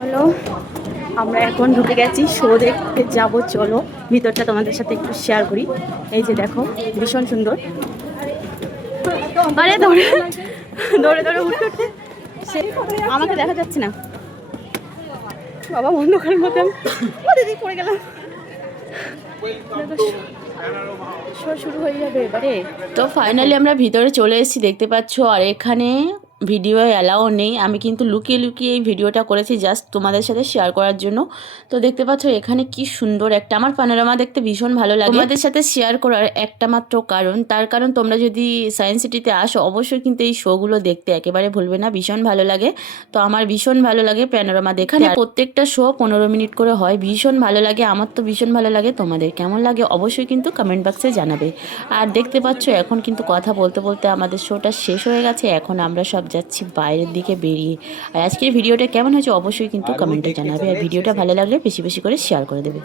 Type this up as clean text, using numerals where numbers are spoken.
Hello, আমরা এখন ঢুকে গেছি শো দেখতে যাবো। চলো ভিতরটা তোমাদের সাথে একটু শেয়ার করি। এই যে দেখো, ভীষণ সুন্দর। আরে দৌড়ে দৌড়ে দৌড়ে উঠে উঠে আমাকে দেখা যাচ্ছে না বাবা, অন্ধকারের মতন দিদি পড়ে গেলাম। শো শুরু হয়ে যাবে এবারে। তো ফাইনালি আমরা ভিতরে চলে এসেছি, দেখতে পাচ্ছ। আর এখানে ভিডিও অ্যালাও নেই, আমি কিন্তু লুকিয়ে লুকিয়ে এই ভিডিওটা করেছি জাস্ট তোমাদের সাথে শেয়ার করার জন্য। তো দেখতে পাচ্ছ এখানে কি সুন্দর একটা, আমার প্যানোরামা দেখতে ভীষণ ভালো লাগে। তোমাদের সাথে শেয়ার করার একটা মাত্র কারণ, তার কারণ তোমরা যদি সায়েন্স সিটিতে আসো অবশ্যই কিন্তু এই শোগুলো দেখতে একেবারে ভুলবে না, ভীষণ ভালো লাগে। তো আমার ভীষণ ভালো লাগে প্যানোরামা দেখতে। এখানে প্রত্যেকটা শো 15 মিনিট করে হয়, ভীষণ ভালো লাগে। আমার তো ভীষণ ভালো লাগে, তোমাদের কেমন লাগে অবশ্যই কিন্তু কমেন্ট বক্সে জানাবে। আর দেখতে পাচ্ছ এখন কিন্তু কথা বলতে বলতে আমাদের শোটা শেষ হয়ে গেছে। এখন আমরা সব যাচ্ছি বাইরের দিকে বেরিয়ে। আর আজকের ভিডিওটা কেমন হয়েছে অবশ্যই কিন্তু কমেন্টে জানাবে। আর ভিডিওটা ভালো লাগলে বেশি বেশি করে শেয়ার করে দেবে।